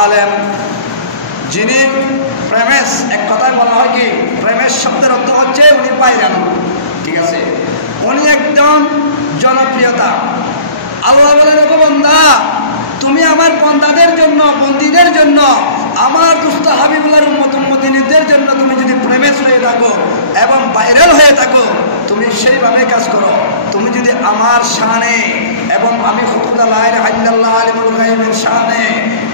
আলেম যিনি প্রেমেশ, এক কথায় বলা হয় কি প্রেমেশ শব্দের অর্থ হচ্ছে উনি বাইরান, ঠিক আছে, উনি একদম জনপ্রিয়তা। আল্লাহ বলে দেখো বান্দা, তুমি আমার বন্দাদের জন্য, বন্দীদের জন্য, আমার দুস্থ হাবিবুল্লাহর উম্মত উম্মতিনীদের জন্য তুমি যদি প্রেমেশ হয়ে থাকো এবং ভাইরাল হয়ে থাকো, তুমি সেইভাবে কাজ করো। তুমি যদি আমার শানে এবং আমি খুতুদা লা ইলাহা ইল্লাল্লাহ আলিমুল গায়বের শানে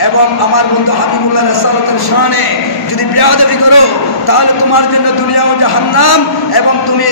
এবং আমার বন্ধু হাবিবুল্লাহ রাসূলের শানে যদি বেয়াদবি করো, তাহলে তোমার জন্য দুনিয়া ও জাহান্নাম, এবং তুমি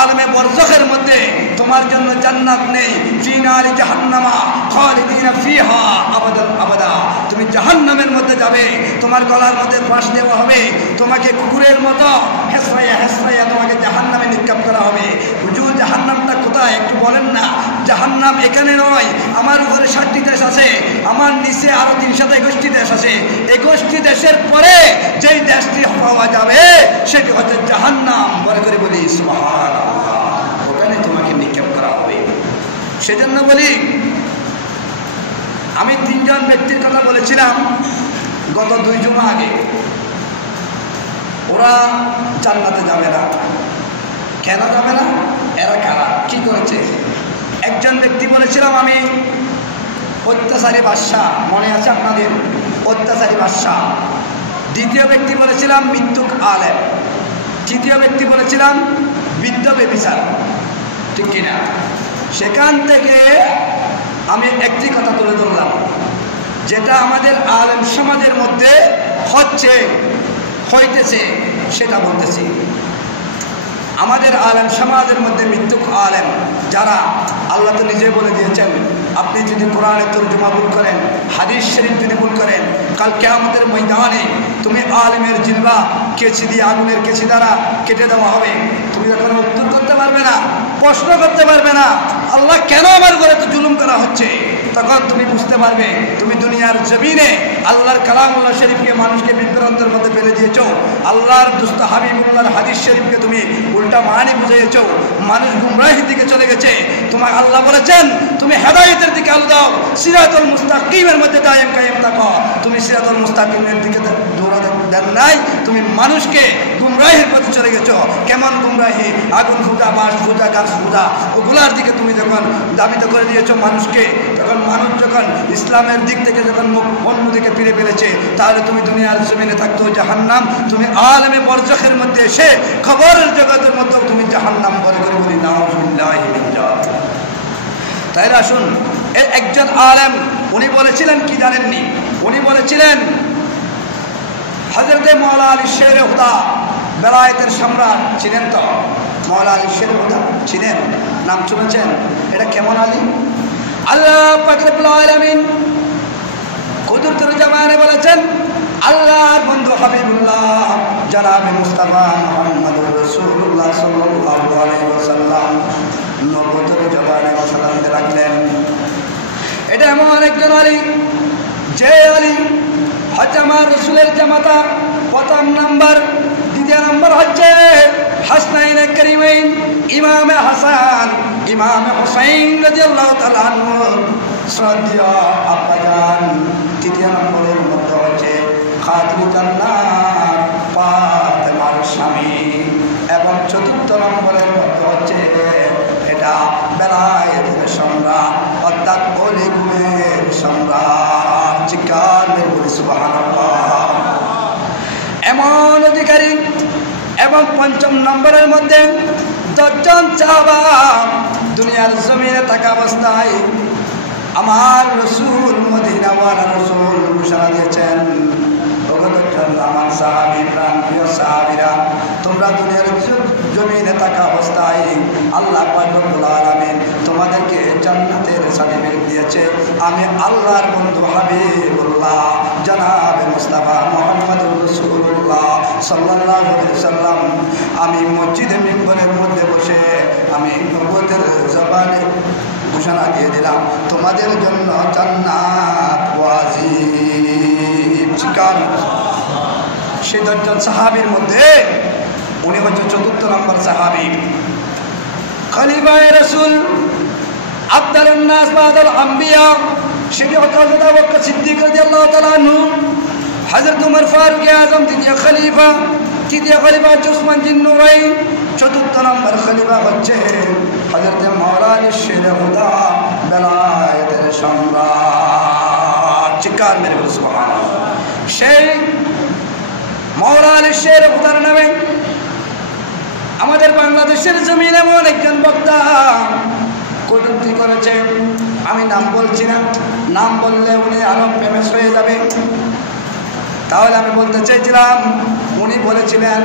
আলমে বরজখের মধ্যে তোমার জন্য জান্নাত নেই। ফি নারি জাহান্নামা খালিদিনা ফিহা আবাদান আবাদা, তুমি জাহান্নামের মধ্যে যাবে, তোমার গলার মধ্যে ফাঁস দেওয়া হবে, তোমাকে কুকুরের মতো হেসরাইয়া হেসরাইয়া তোমাকে জাহান্নামে নিক্ষেপ করা হবে। হুজুর জাহান্নামটা কোথায় একটু বলেন না? জাহান্নাম এখানে নয়, আমার উপরে 60টি দেশ আছে, আমার নিচে আরো 321টি দেশ আছে। 21টি দেশের পরে যেই দেশটি পাওয়া যাবে সেটি হচ্ছে জাহান্নাম। বলে করে বলি সুবহানাল্লাহ, ওখানে তোমাকে নিক্ষেপ করা হবে। সেজন্য বলি, আমি 3 জন ব্যক্তির কথা বলেছিলাম গত 2 জুমা আগে, ওরা জান্নাতে যাবে না। কেন যাবে না? এরা কারা, কি করেছে? একজন ব্যক্তি বলেছিলাম আমি অত্যাচারী বাদশা, মনে আছে আপনাদের? অত্যাচারী বাদশা। দ্বিতীয় ব্যক্তি বলেছিলাম মৃত্যুক আলেম। তৃতীয় ব্যক্তি বলেছিলাম বৃদ্ধ বেবিচার, ঠিক কিনা? সেখান থেকে আমি একটি কথা তুলে ধরলাম, যেটা আমাদের আলেম সমাজের মধ্যে হইতেছে সেটা বলতেছি। আমাদের আলেম সমাজের মধ্যে মৃত্যুক আলেম যারা, আল্লাহ তো নিজে বলে দিয়েছেন, আপনি যদি কোরআনের তরজমা ভুল করেন, হাদিস শরীফ যদি ভুল করেন, কাল কিয়ামতের ময়দানে তুমি আলেমের জিহ্বা কেচি দিয়ে, আগুনের কেচি দ্বারা কেটে দেওয়া হবে। তুমি যখন উত্তর করতে পারবে না, প্রশ্ন করতে পারবে না, আল্লাহ কেন আমার উপরে তো জুলুম করা হচ্ছে, তখন তুমি বুঝতে পারবে তুমি দুনিয়ার জমিনে আল্লাহর কালামুল্লাহ শরীফকে মানুষকে বিভ্রান্তের মধ্যে ফেলে দিয়েছো, আল্লাহর দুস্ত হাবিবুল্লাহর হাদিস শরীফকে তুমি উল্টা মানি বুঝিয়েছো, মানুষ গুমরাহির দিকে চলে গেছে। তোমার আল্লাহ বলেছেন তুমি হেদায়েতের দিকে আলো দাও, সিরাতুল মুস্তাকিমের মধ্যে দায়েম কায়েম থাকো। তুমি সিরাতুল মুস্তাকিমের দিকে দৌড়াতে দেন নাই, তুমি মানুষকে গুমরাহির পথে চলে গেছো। কেমন গুমরাহি? আগুন পূজা, বাঁশ পূজা, গাছ পূজা, ওগুলার দিকে তুমি যখন দাবিত করে দিয়েছো মানুষকে, তখন মানুষ যখন ইসলামের দিক থেকে যখন মুখ অন্যদিকে ফিরে ফেলেছে, তাহলে তুমি দুনিয়ার জমিনে থাকতো জাহান্নাম, তুমি আলেমে বরজখের মধ্যে এসে খবরের জগতের মধ্যে তুমি জাহান্নাম বলে করে বলি নাউযুবিল্লাহি মিন যালিক। তাই আসুন, একজন আলেম উনি বলেছিলেন কি জানেননি? উনি বলেছিলেন হযরতে মাওলানা আলী শের খুদা, বেলায়েতের সম্রাট ছিলেন তো, মাওলানা আলী শের খুদা ছিলেন, নাম শুনেছেন? এটা কেমন আলী? আল্লাহ পাক রব্বুল আলামিন কুদরতের জামানে বলেছেন, আল্লাহর বন্ধু হাবিবুল্লাহ জনাবে মুস্তাফা মুহাম্মদুর রাসূলুল্লাহ সাল্লাল্লাহু আলাইহি ওয়াসাল্লাম নবুয়তের জবানে সালাম দিয়ে রাখলেন। এটা এমন একজন আলী, যে আলী হচ্ছে আমার রাসূলের জামাতা, প্রথম নাম্বার। দ্বিতীয় নাম্বার হচ্ছে হাসনাইনে কারিমাইন, ইমামে হাসান, ইমামে হুসাইন রাদিয়াল্লাহু তাআলা আনহু শ্রদ্ধেয় আব্বাজান। তৃতীয় নম্বরের মধ্যে হচ্ছে খাতিমুল জান্নাত ফাতেমার স্বামী, এবং চতুর্থ নম্বরের মধ্যে হচ্ছে এটা বেলায়েতের সম্রাট, অর্থাৎ ওলি গুণের সম্রাট। চিৎকার বলি সুবহানাল্লাহ। এমন অধিকারী। এবং পঞ্চম নম্বরের মধ্যে 10 জন সাহাবা দুনিয়ার জমিনে থাকা অবস্থায় আমার রাসূল, মদিনাওয়ালা রাসূল ঘোষণা দিয়েছেন, আমার সাহাবীরা, প্রিয় সাহাবীরা, তোমরা দুনিয়ার জমিনে থাকা অবস্থায় আল্লাহ পাক রব্বুল আলামিন তোমাদেরকে জান্নাতের সার্টিফিকেট দিয়েছে। আমি আল্লাহর বন্ধু হাবিবুল্লাহ জনাবে মুস্তাফা মুহাম্মদুর রাসূলুল্লাহ সাল্লাল্লাহু আলাইহি ওয়াসাল্লাম, আমি মসজিদে মিম্বরের মধ্যে বসে আমি নবুয়তের জবানে ঘোষণা দিয়ে দিলাম, তোমাদের জন্য জান্নাত ওয়াজিব। চিকান সেই 10 জন সাহাবীর মধ্যে উনি হচ্ছে 4th নম্বর সাহাবী, খলিফায়ে রাসূল, আফদালুন নাস বাদাল আম্বিয়া। সেটি হচ্ছে হযরত আবু বকর সিদ্দিক রাদিয়াল্লাহু তাআলা আনহু। উমর ফারুক আজম দ্বিতীয় খলিফা, তৃতীয় খলিফা হচ্ছে উসমান জিন্নুরাইন, চতুর্থ নম্বর খলিফা হচ্ছে হযরত মাওলানা শেরে খুদা বেলায়েতের সম্রাট। চিৎকার মেরে বলুন সুবহানাল্লাহ। সেই মাওলানা শেরে খুদার নামে আমাদের বাংলাদেশের জমিনে এমন একজন বক্তা কটূক্তি করেছে। আমি নাম বলছি না, নাম বললে উনি আরো ফেমাস হয়ে যাবে। তাহলে আমি বলতে চাইছিলাম, উনি বলেছিলেন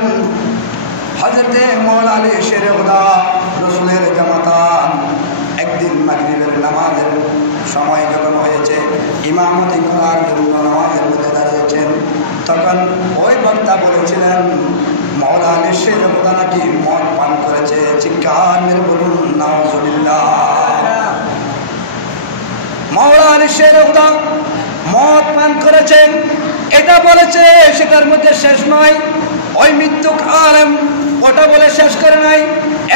হযরতে মাওলানা শেরে খুদা রাসূলের জামাতা একদিন মাগরিবের নামাজের সময় যখন হয়েছে, ইমামতি করার জন্য নামাজের মধ্যে দাঁড়িয়েছেন, তখন ওই বক্তা বলেছিলেন মাওলানা শেরে খুদা নাকি মদ পান করেছে। চিৎকার মেরে বলুন নাউজুবিল্লাহ। মাওলানা শেরে খুদা মদ পান করেছেন এটা বলেছে, সেটার মধ্যে শেষ নয়। ওই মৃত্যুক আলেম ওটা বলে শেষ করে নাই,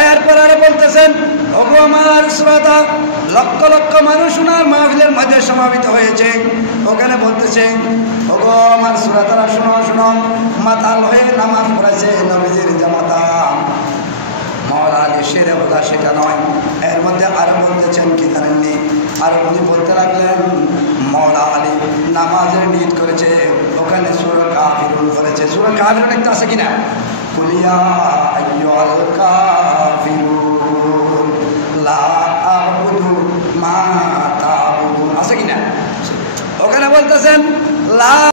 এরপর আরো বলতেছেন, ওগো আমার শ্রোতা, লক্ষ লক্ষ মানুষ ওনার মাহফিলের মধ্যে সমাবেত হয়েছে। ওখানে বলতেছে, ওগো আমার শ্রোতারা শোনো শোনো, মাতাল হয়ে নামাজ পড়েছে নবীজির জামাতা মাওলানা শেরে খুদা, সেটা নয়। এর মধ্যে আরো বলতেছেন কি জানেননি? আর উনি বলতে লাগলেন মাওলানা নামাজের নিয়ত করেছে, ওখানে সূরা কাফিরুন করেছে। সূরা কাফিরুন একটা আছে কিনা? কুলিয়া আইয়ুহাল কাফিরুন লা আ'বুদু মা তা'বুদুন আছে কিনা? ওখানে বলতেছেন লা